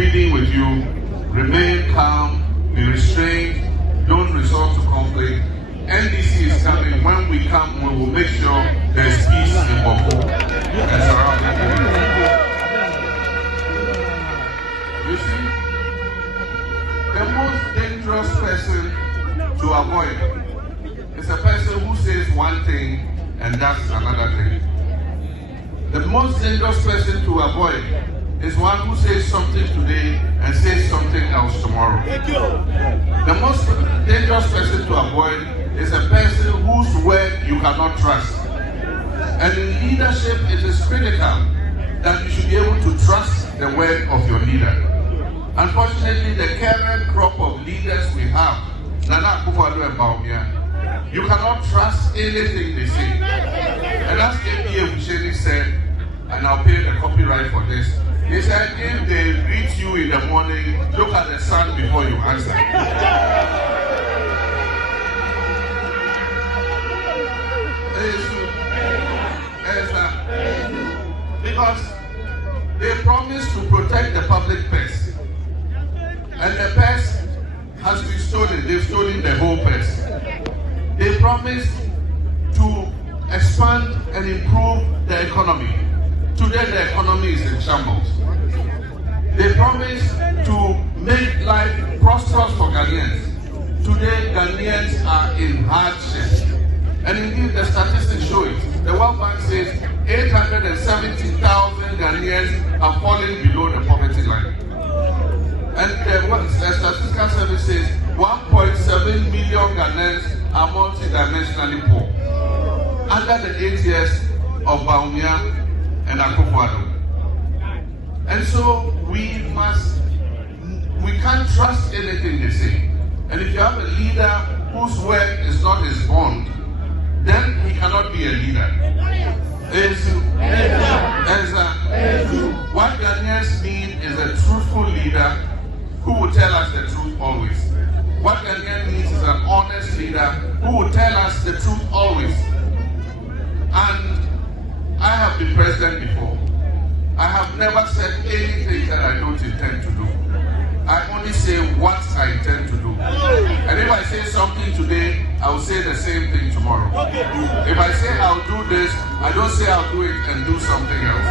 pleading with you, remain calm, be restrained, don't resort to conflict. NDC is coming. When we come, we will make sure there is peace in Boko and surrounding areas. You see, the most dangerous person to avoid is a person who says one thing and does another thing. The most dangerous person to avoid is one who says something today and says something else tomorrow. The most dangerous person to avoid is a person whose word you cannot trust. And in leadership, it is critical that you should be able to trust the word of your leader. Unfortunately, the current crop of leaders we have, Nana Akufo-Addo and Bawumia, you cannot trust anything they say. And as ABA Busheni said, and I'll pay the copyright for this, he said, if they greet you in the morning, look at the sun before you answer. Because they promised to protect the public purse. And the purse has been stolen. They've stolen the whole purse. They promised to expand and improve the economy. Today the economy is in shambles. They promised to make life prosperous for Ghanaians. Today Ghanaians are in hardship. And indeed the statistics show it. The World Bank says 870,000 Ghanaians are falling below the poverty line. And the Statistical Service says 1.7 million Ghanaians are multidimensionally poor. Under the 8 years of Bawumia and Akufo-Addo. And so we can't trust anything they say. And if you have a leader whose word is not his bond, then he cannot be a leader. What Ghanaians need is a truthful leader who will tell us the truth always. What Ghanaians needs is an honest leader who will tell us the truth always. And I have been president before. I have never said anything that I don't intend to do. I only say what I intend to do. And if I say something today, I will say the same thing tomorrow. If I say I'll do this, I don't say I'll do it and do something else.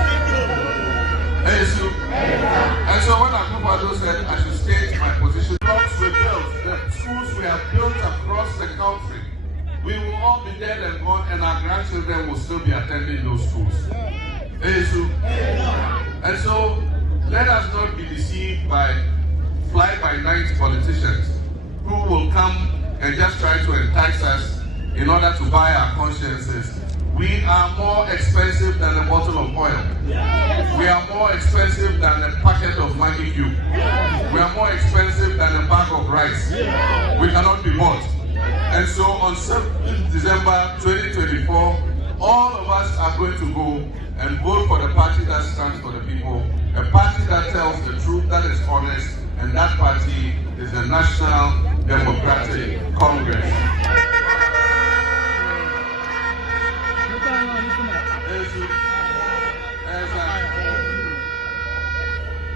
And so when Akufo-Addo said I should state my position, the blocks we built, the schools we have built across the country, we will all be dead and gone, and our grandchildren will still be attending those schools. And so let us not be deceived by fly-by-night politicians who will come and just try to entice us in order to buy our consciences. We are more expensive than a bottle of oil. We are more expensive than a packet of Maggi cube. We are more expensive than a bag of rice. We cannot be bought. And so on 7th December 2024, all of us are going to go and vote for the party that stands for the people, a party that tells the truth, that is honest, and that party is the National Democratic Congress.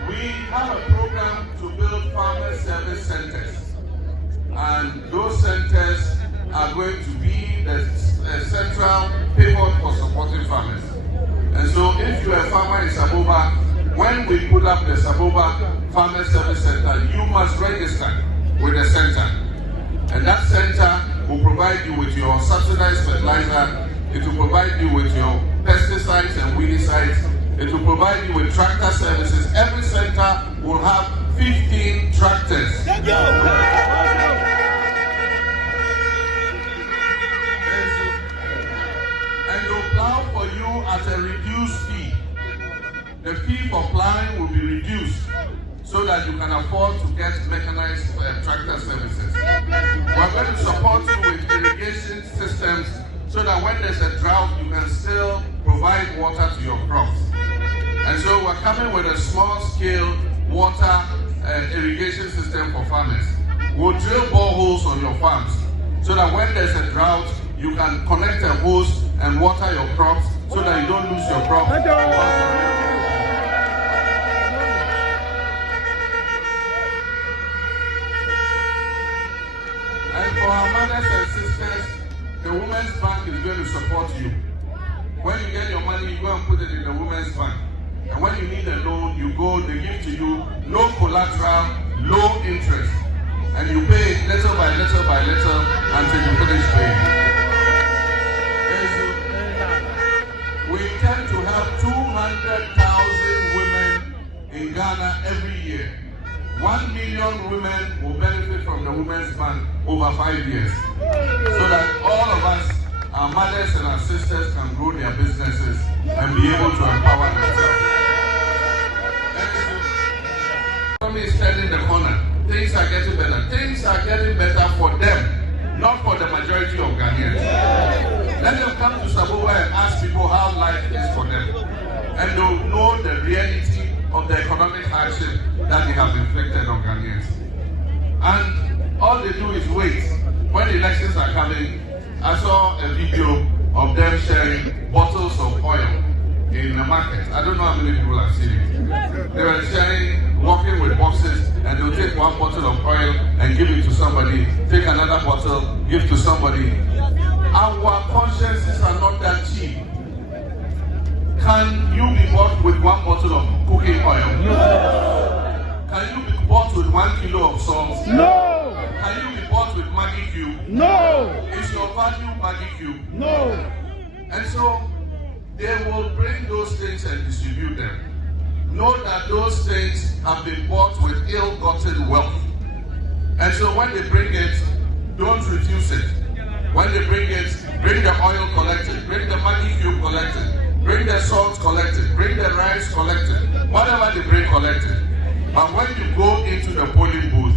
We have a program to build farmer service centers, and those centers are going to be the central pivot for supporting farmers. And so if you're a farmer in Saboba, when we put up the Saboba Farmer Service Center, you must register with the center. And that center will provide you with your subsidized fertilizer, it will provide you with your pesticides and weedicides, it will provide you with tractor services. Every center will have 15 tractors. And they'll plow for you at a reduced fee. The fee for plowing will be reduced so that you can afford to get mechanized tractor services. We're going to support you with irrigation systems so that when there's a drought, you can still provide water to your crops. And so we're coming with a small-scale water irrigation system for farmers. We'll drill boreholes on your farms so that when there's a drought, you can connect a hose and water your crops so that you don't lose your crops. sisters, the Women's Bank is going to support you. When you get your money, you go and put it in the Women's Bank. And when you need a loan, you go, they give to you, no collateral, low interest. And you pay it little by little by little until you finish paying. We intend to have 200,000 women in Ghana every year. 1 million women will benefit from the Women's Bank over 5 years. So that all of us, our mothers and our sisters, can grow their businesses and be able to empower themselves. The economy is turning the corner. Things are getting better. Things are getting better for them, not for the majority of Ghanaians. Let them come to Saboba and ask people how life is for them. And they'll know the reality of the economic hardship that they have inflicted on Ghanaians. And all they do is wait. When the elections are coming, I saw a video of them sharing bottles of oil in the market. I don't know how many people have seen it. They were sharing, walking with boxes, and they'll take one bottle of oil and give it to somebody, take another bottle, give to somebody. Our consciences are not that cheap. Can you be bought with one bottle of cooking oil? No. Can you be bought with 1 kilo of salt? No. Can you be bought with Maggi cube? No. Is your value Maggi cube? No. And so they will bring those things and distribute them. Know that those things have been bought with ill-gotten wealth. And so when they bring it, don't refuse it. When they bring it, bring the oil collected, bring the Maggi cube collected, bring the salt collected, bring the rice collected, whatever they bring collected. But when you go into the polling booth,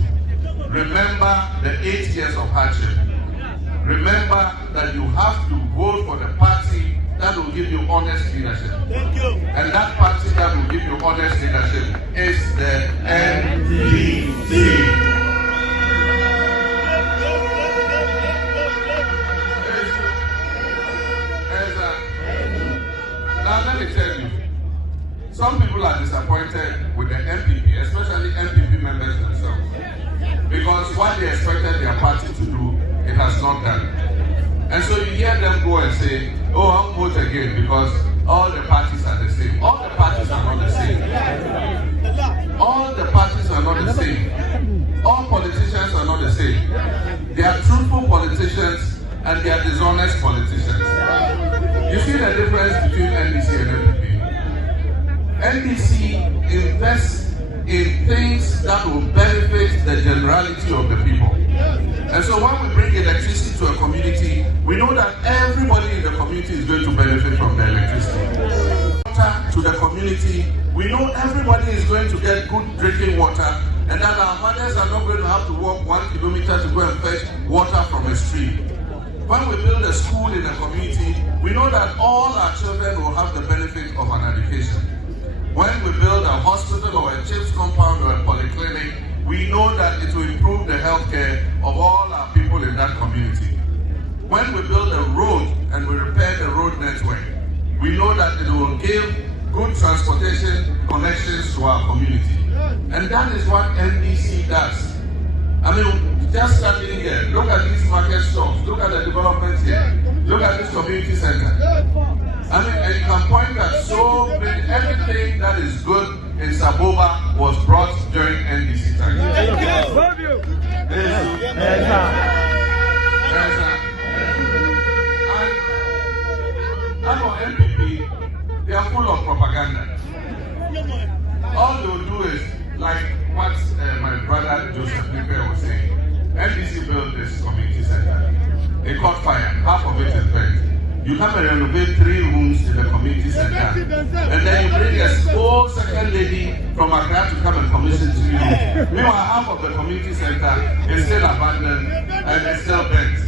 remember the 8 years of hardship. Remember that you have to vote for the party that will give you honest leadership. Thank you. And that party that will give you honest leadership is the NDC. Now let me tell you, some people are disappointed with the MPP, especially MPP members themselves, because what they expected their party to do, it has not done. And so you hear them go and say, oh, I'll vote again because all the parties are the same. All the parties are not the same. All the parties are not the same. All politicians are not the same. They are truthful politicians and they are dishonest politicians. You see the difference between NDC and MPP? NDC invests in things that will benefit the generality of the people. And so when we bring electricity to a community, we know that everybody in the community is going to benefit from the electricity. Water to the community, we know everybody is going to get good drinking water, and that our mothers are not going to have to walk 1 kilometer to go and fetch water from a stream. When we build a school in a community, we know that all our children will have the benefit of an education. When we build a hospital or a chips compound or a polyclinic, we know that it will improve the healthcare of all our people in that community. When we build a road and we repair the road network, we know that it will give good transportation connections to our community. And that is what NDC does. I mean, just standing here, look at these market shops, look at the development here, look at this community center. I mean, and you can point at so many, everything that is good in Saboba was brought during NDC time. Love you. And our MPP, they are full of propaganda. All they will do is, like what my brother Joseph Nipe was saying, NDC built this community center. It caught fire, half of it is burnt. You come and renovate 3 rooms in the community center, and then you bring a old second lady from Accra to come and commission 3 rooms. Meanwhile, half of the community center is still abandoned and it's still burnt.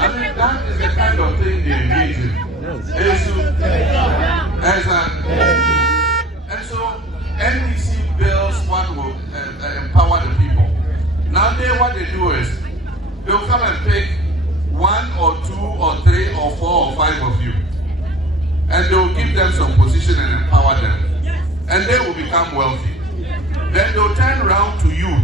I mean, that is the kind of thing they engage in. And so, NDC builds what will empower the people. Now, what they do is, they'll come and pick 1 or 2 or 3 or 4 or 5 of you, and they will give them some position and empower them, and they will become wealthy. Then they'll turn around to you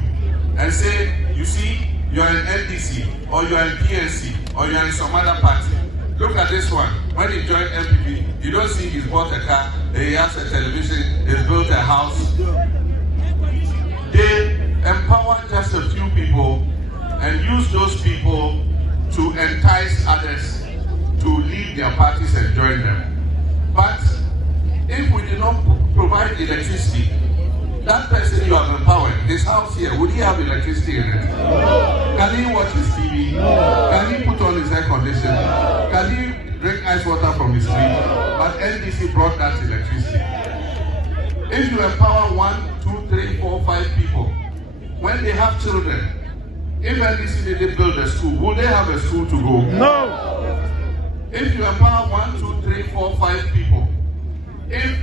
and say, you see, you are in NDC, or you are in PNC, or you are in some other party. Look at this one. When he joined MPP, you don't see he's bought a car, he has a television, he's built a house. They empower just a few people and use those people to entice others to leave their parties and join them. But if we do not provide electricity, that person you have empowered, his house here, would he have electricity in it? Can he watch his TV? Can he put on his air conditioner? Can he drink ice water from his fridge? But NDC brought that electricity. If you empower 1, 2, 3, 4, 5 people, when they have children, if NDC didn't build a school, will they have a school to go? No. If you empower 1, 2, 3, 4, 5 people, if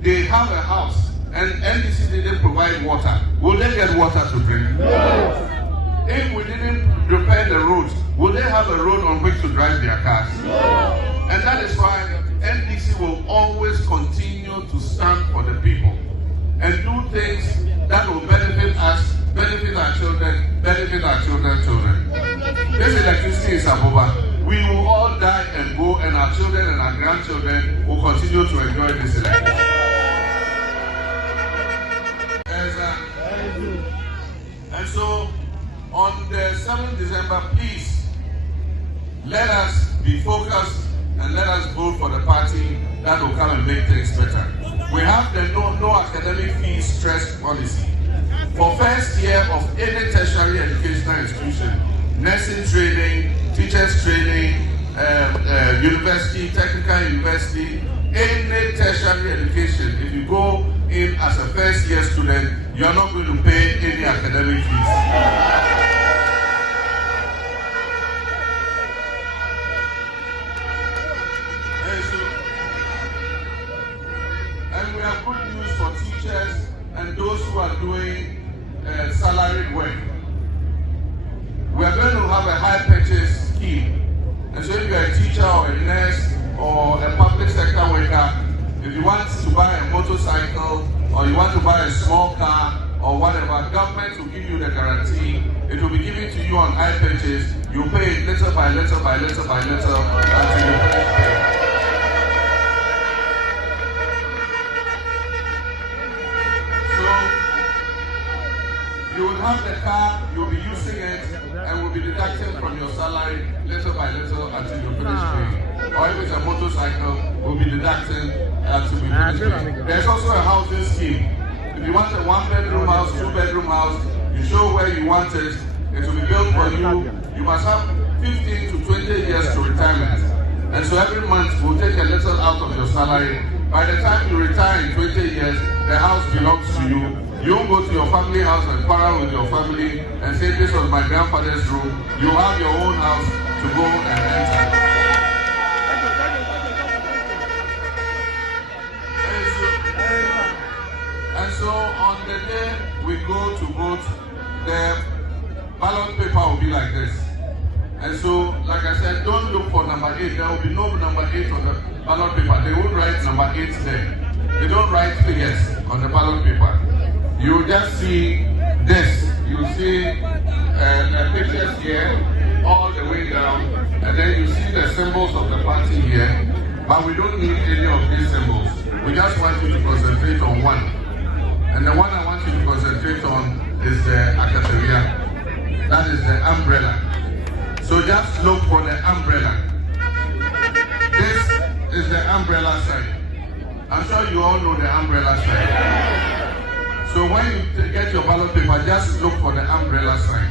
they have a house and NDC didn't provide water, will they get water to drink? No. If we didn't repair the roads, will they have a road on which to drive their cars? No. And that is why NDC will always continue to stand for the people and do things that will benefit us, benefit our children, benefit our children's children. This electricity is Saboba. We will all die and go, and our children and our grandchildren will continue to enjoy this electricity. And so, on the 7th December, please, let us be focused and let us vote for the party that will come and make things better. We have the no academic fees stress policy. For first year of any tertiary educational institution, nursing training, teachers training, university, technical university, any tertiary education, if you go in as a first year student, you are not going to pay any academic fees. And we have good news for teachers and those who are doing salaried work. We are going to have a high purchase scheme. And so if you are a teacher or a nurse or a public sector worker, if you want to buy a motorcycle or you want to buy a small car or whatever, government will give you the guarantee. It will be given to you on high purchase. You pay it little by little by little by little until you finish paying. You will have the car, you will be using it, and will be deducted from your salary little by little until you finish paying. Or if it's a motorcycle, will be deducted until you finish paying. There's also a housing scheme. If you want a 1-bedroom house, 2-bedroom house, you show where you want it, it will be built for you. You must have 15 to 20 years to retirement. And so every month we'll take a little out of your salary. By the time you retire in 20 years, the house belongs to you. You don't go to your family house and quarrel with your family and say this was my grandfather's room. You have your own house to go and enter. And so on the day we go to vote, the ballot paper will be like this. And so, like I said, don't look for number 8. There will be no number 8 on the ballot paper. They won't write number 8 there. They don't write figures on the ballot paper. You just see this. You see the pictures here, all the way down, and then you see the symbols of the party here. But we don't need any of these symbols. We just want you to concentrate on one. And the one I want you to concentrate on is the Akateria. That is the umbrella. So just look for the umbrella. This is the umbrella sign. I'm sure you all know the umbrella sign. So when you get your ballot paper, just look for the umbrella sign.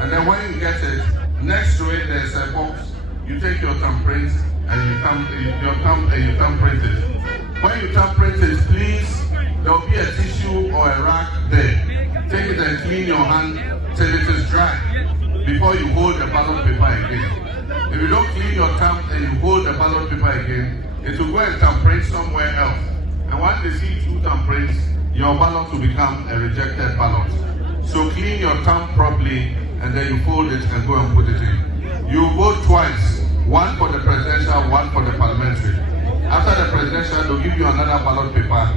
And then when you get it, next to it there's a box. You take your thumbprint and you thumbprint it. When you thumbprint it, please, there will be a tissue or a rag there. Take it and clean your hand till it is dry before you hold the ballot paper again. If you don't clean your thumb and you hold the ballot paper again, it will go and thumbprint somewhere else. And once they see 2 thumbprints, your ballot will become a rejected ballot. So clean your thumb properly and then you fold it and go and put it in. You vote twice, one for the presidential, one for the parliamentary. After the presidential, they'll give you another ballot paper